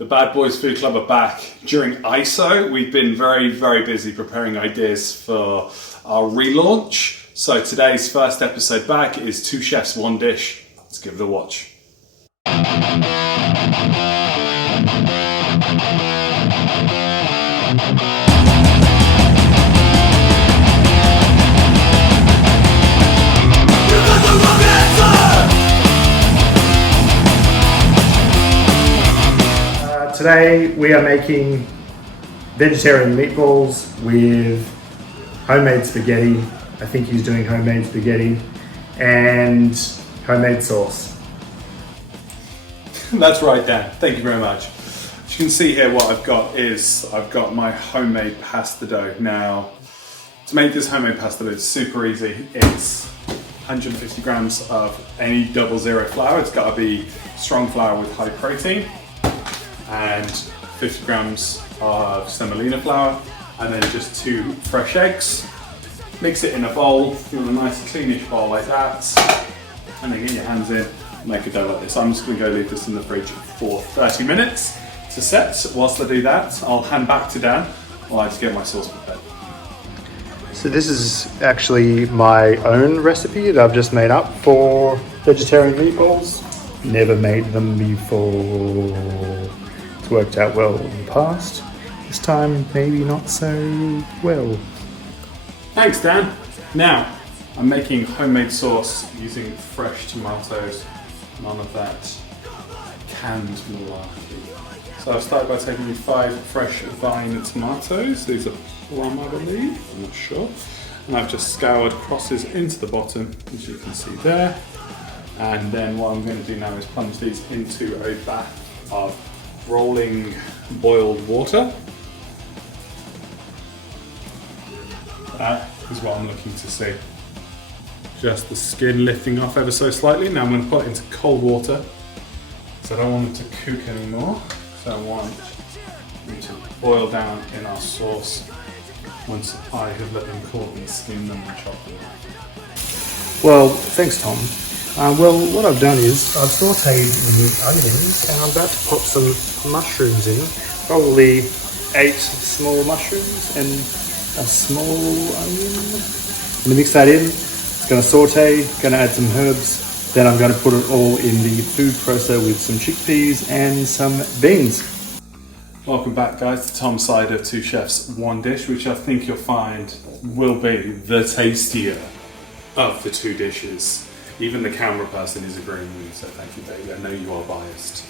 The Bad Boys Food Club are back. During ISO, we've been very, very busy preparing ideas for our relaunch. So today's first episode back is Two Chefs, One Dish. Let's give it a watch. Today we are making vegetarian meatballs with homemade spaghetti. I think he's doing homemade spaghetti and homemade sauce. That's right, Dan. Thank you very much. As you can see here, what I've got is I've got my homemade pasta dough. Now, to make this homemade pasta dough, it's super easy. It's 150 grams of any 00 flour. It's got to be strong flour with high protein. And 50 grams of semolina flour, and then just 2 fresh eggs. Mix it in a bowl, you want a nice cleanish bowl like that, and then get your hands in, make a dough like this. I'm just going to go leave this in the fridge for 30 minutes to set. Whilst I do that, I'll hand back to Dan while I just get my sauce prepared. So this is actually my own recipe that I've just made up for vegetarian meatballs. Never made them before. Worked out well in the past. This time, maybe not so well. Thanks, Dan. Now, I'm making homemade sauce using fresh tomatoes. None of that canned malarkey. So I've started by taking 5 fresh vine tomatoes. These are plum, I believe. I'm not sure. And I've just scoured crosses into the bottom, as you can see there. And then what I'm going to do now is plunge these into a bath of rolling boiled water. That is what I'm looking to see. Just the skin lifting off ever so slightly. Now I'm going to put it into cold water, so I don't want it to cook anymore. So I want it to boil down in our sauce once I have let them cool and skin them and chop them. Well, thanks, Tom. Well, what I've done is I've sauteed the onions and I'm about to pop some mushrooms in. Probably 8 small mushrooms and a small onion. I'm going to mix that in. It's going to saute, going to add some herbs. Then I'm going to put it all in the food processor with some chickpeas and some beans. Welcome back, guys, to Tom's side of Two Chefs, One Dish, which I think you'll find will be the tastier of the 2 dishes. Even the camera person is agreeing with me, so thank you, David. I know you are biased,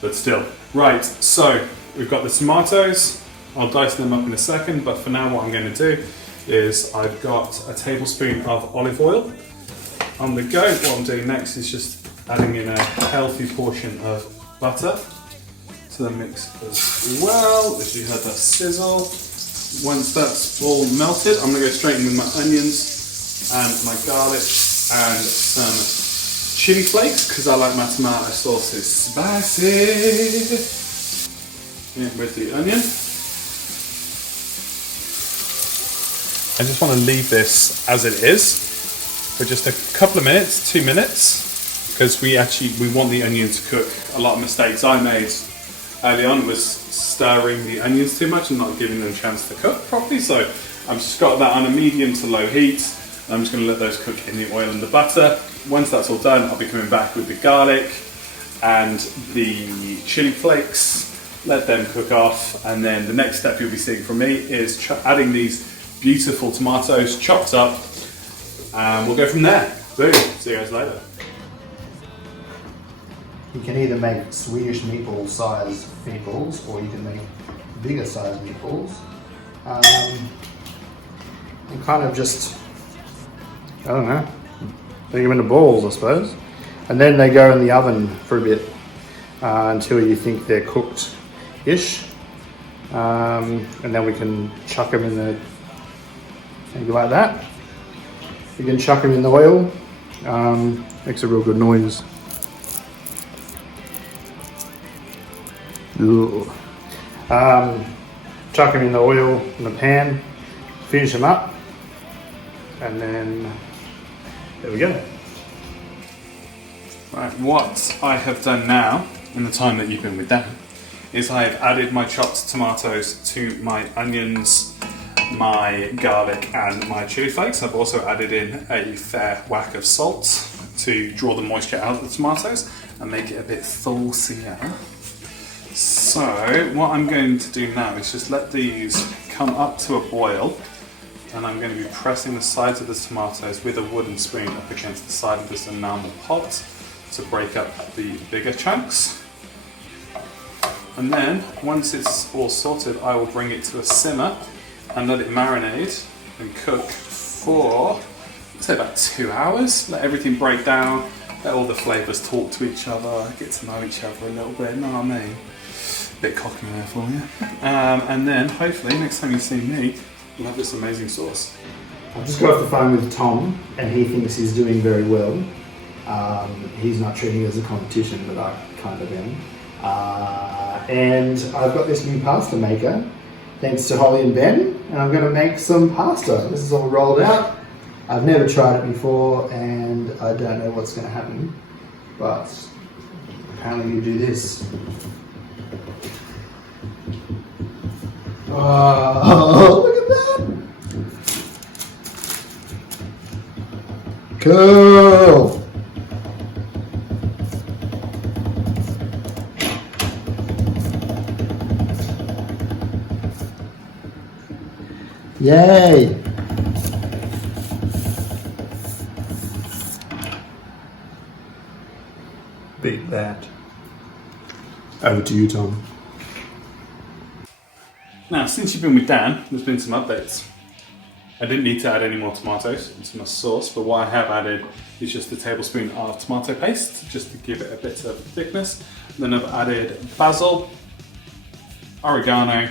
but still. Right, so we've got the tomatoes. I'll dice them up in a second, but for now what I'm going to do is I've got a tablespoon of olive oil on the go. What I'm doing next is just adding in a healthy portion of butter to the mix as well. As you heard that sizzle. Once that's all melted, I'm going to go straight in with my onions and my garlic and some chili flakes, because I like my tomato sauces spicy. In with the onion. I just want to leave this as it is for just a couple of minutes, 2 minutes, because we want the onion to cook. A lot of mistakes I made early on was stirring the onions too much and not giving them a chance to cook properly. So I've just got that on a medium to low heat. I'm just going to let those cook in the oil and the butter. Once that's all done, I'll be coming back with the garlic and the chili flakes. Let them cook off, and then the next step you'll be seeing from me is adding these beautiful tomatoes chopped up, and we'll go from there. Boom. See you guys later. You can either make Swedish meatball size meatballs, or you can make bigger size meatballs. And kind of just, I don't know, make them into balls, I suppose. And then they go in the oven for a bit until you think they're cooked-ish. And then we can chuck them in the, maybe like that. You can chuck them in the oil. Makes a real good noise. Chuck them in the oil in the pan, finish them up, and then there we go. Right, what I have done now, in the time that you've been with Dan, is I've added my chopped tomatoes to my onions, my garlic and my chili flakes. I've also added in a fair whack of salt to draw the moisture out of the tomatoes and make it a bit saucier. So what I'm going to do now is just let these come up to a boil, and I'm going to be pressing the sides of the tomatoes with a wooden spoon up against the side of this enamel pot to break up the bigger chunks. And then once it's all sorted, I will bring it to a simmer and let it marinate and cook for, say, about 2 hours. Let everything break down, let all the flavours talk to each other, get to know each other a little bit, you know what I mean? Bit cocky there for you. And then hopefully next time you see me, you'll have this amazing sauce. I've just got off the phone with Tom and he thinks he's doing very well. He's not treating it as a competition, but I kind of am. And I've got this new pasta maker, thanks to Holly and Ben, and I'm going to make some pasta. This is all rolled out. I've never tried it before and I don't know what's going to happen, but apparently you do this. Oh, look at that! Cool! Yay! Beat that. Over to you, Tom. Now, since you've been with Dan, there's been some updates. I didn't need to add any more tomatoes into my sauce, but what I have added is just a tablespoon of tomato paste, just to give it a bit of thickness. Then I've added basil, oregano,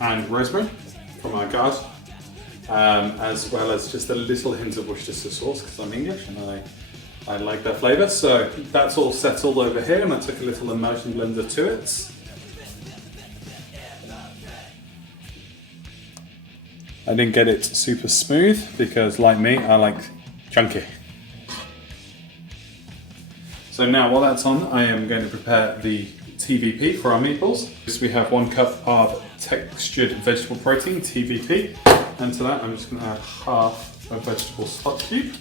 and rosemary from our garden, as well as just a little hint of Worcestershire sauce, because I'm English and I like that flavour. So that's all settled over here, and I took a little immersion blender to it. I didn't get it super smooth because, like me, I like chunky. So now while that's on, I am going to prepare the TVP for our meatballs. So we have 1 cup of textured vegetable protein, TVP, and to that I'm just going to add half a vegetable stock cube.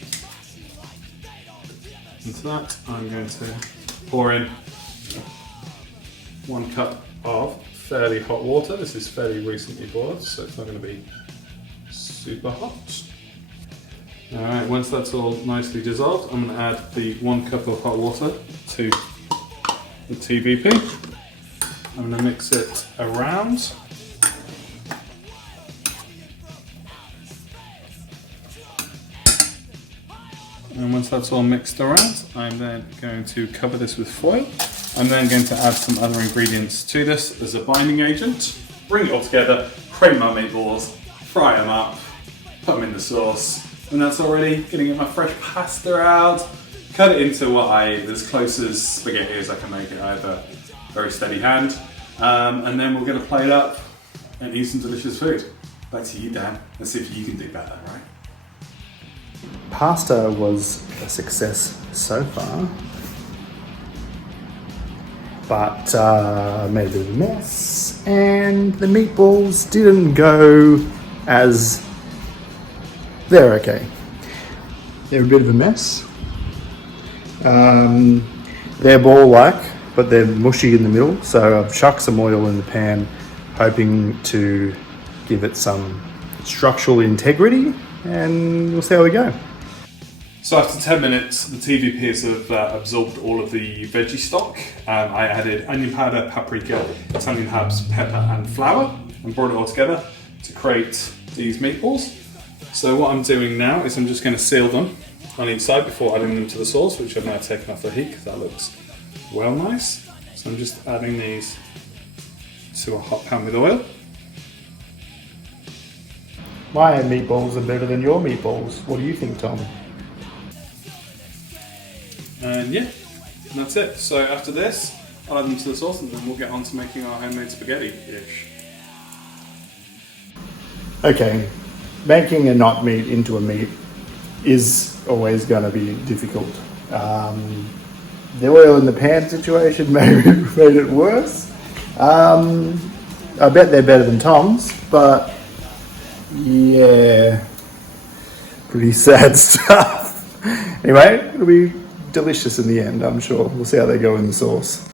And to that I'm going to pour in 1 cup of fairly hot water. This is fairly recently boiled, so it's not going to be super hot. Alright, once that's all nicely dissolved, I'm going to add the 1 cup of hot water to the TVP. I'm going to mix it around. And once that's all mixed around, I'm then going to cover this with foil. I'm then going to add some other ingredients to this as a binding agent. Bring it all together, create my meatballs, fry them up, put them in the sauce, and that's already going to get my fresh pasta out. Cut it into as close as spaghetti as I can make it. I have a very steady hand. And then we're going to plate up and eat some delicious food. Back to you, Dan. Let's see if you can do better, right? Pasta was a success so far, but I made a bit of a mess, and the meatballs didn't go as... They're okay. They're a bit of a mess. They're ball-like, but they're mushy in the middle, so I've chucked some oil in the pan, hoping to give it some structural integrity, and we'll see how we go. So after 10 minutes, the TVPs have absorbed all of the veggie stock. I added onion powder, paprika, Italian herbs, pepper and flour, and brought it all together to create these meatballs. So what I'm doing now is I'm just going to seal them on each side before adding them to the sauce, which I've now taken off the heat because that looks well nice. So I'm just adding these to a hot pan with oil. My meatballs are better than your meatballs. What do you think, Tom? And yeah, that's it. So after this, I'll add them to the sauce and then we'll get on to making our homemade spaghetti dish. Okay, making a not meat into a meat is always going to be difficult. The oil in the pan situation made it worse, I bet they're better than Tom's, but yeah, pretty sad stuff. Anyway, it'll be delicious in the end, I'm sure. We'll see how they go in the sauce.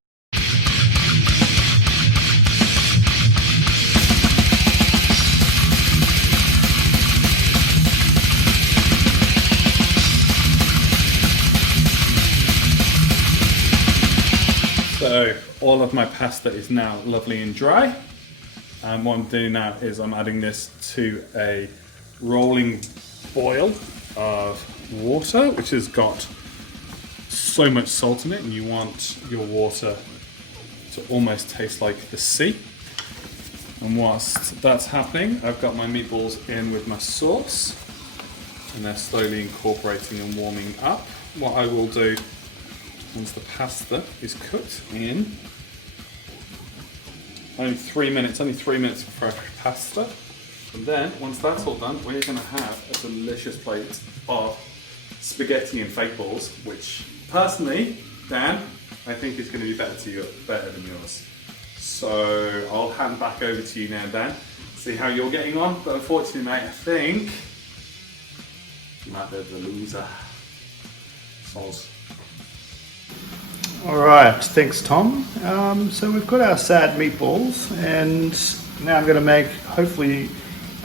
So all of my pasta is now lovely and dry. And what I'm doing now is I'm adding this to a rolling boil of water, which has got so much salt in it, and you want your water to almost taste like the sea. And whilst that's happening, I've got my meatballs in with my sauce, and they're slowly incorporating and warming up. What I will do once the pasta is cooked in only 3 minutes of fresh pasta. And then once that's all done, we're going to have a delicious plate of spaghetti and fake balls, which personally, Dan, I think is going to be better than yours. So I'll hand back over to you now, Dan. See how you're getting on. But unfortunately, mate, I think you might be the loser. Soz. Alright, thanks Tom. So we've got our sad meatballs, and now I'm going to make hopefully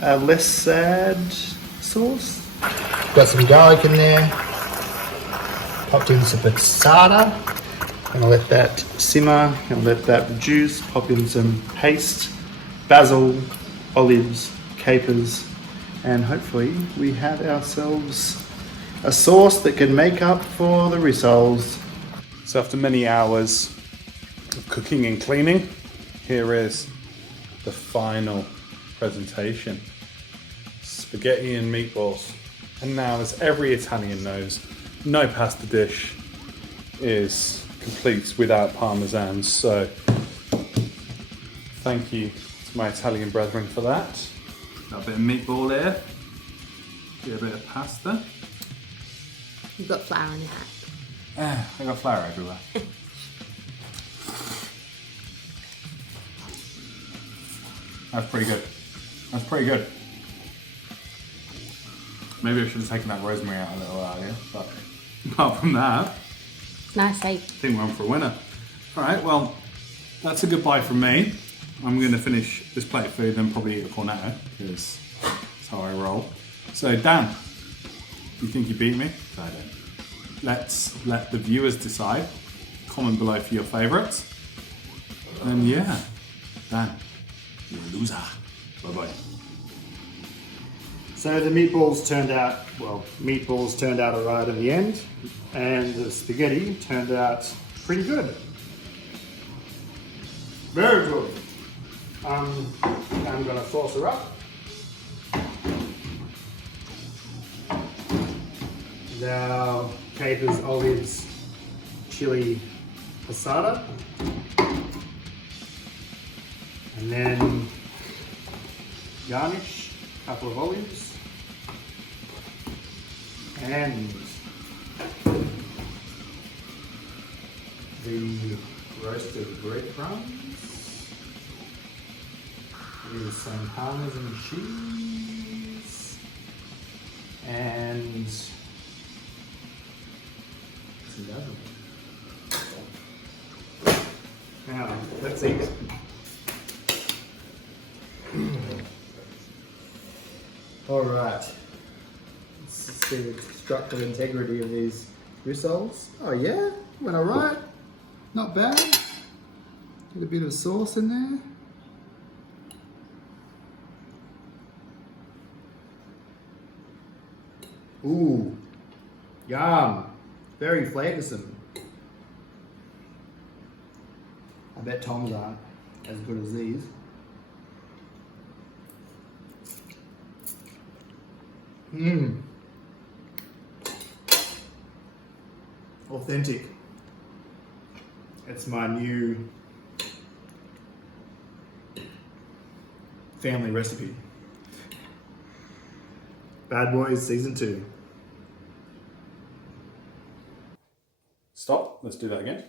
a less sad sauce. Got some garlic in there, popped in some passata, going to let that simmer, going to let that reduce, pop in some paste, basil, olives, capers, and hopefully we have ourselves a sauce that can make up for the rissoles. So after many hours of cooking and cleaning, here is the final presentation. Spaghetti and meatballs. And now, as every Italian knows, no pasta dish is complete without parmesan. So thank you to my Italian brethren for that. Got a bit of meatball here. Get a bit of pasta. You've got flour in your hat. I got flour everywhere. That's pretty good. That's pretty good. Maybe I should have taken that rosemary out a little earlier, but apart from that, Nice I shape. think we're on for a winner. Alright, well, that's a goodbye from me. I'm going to finish this plate of food and probably eat a cornetto, because that's how I roll. So, Dan, you think you beat me? I don't. Let's let the viewers decide. Comment below for your favourites. And yeah, Dan, you're a loser. Bye-bye. So the meatballs turned out alright in the end, and the spaghetti turned out pretty good. Very good. I'm going to sauce her up. Now, capers, olives, chili, passata, and then garnish, a couple of olives, and the roasted breadcrumbs with some parmesan cheese and some basil. Now, let's eat. All right. Let's see the structural integrity of these rissoles. Oh yeah, went all right. Not bad. Get a bit of sauce in there. Ooh, yum. Very flavoursome. I bet Tom's aren't as good as these. Mmm. Authentic. It's my new family recipe. Bad Boys Season 2. Stop. Let's do that again.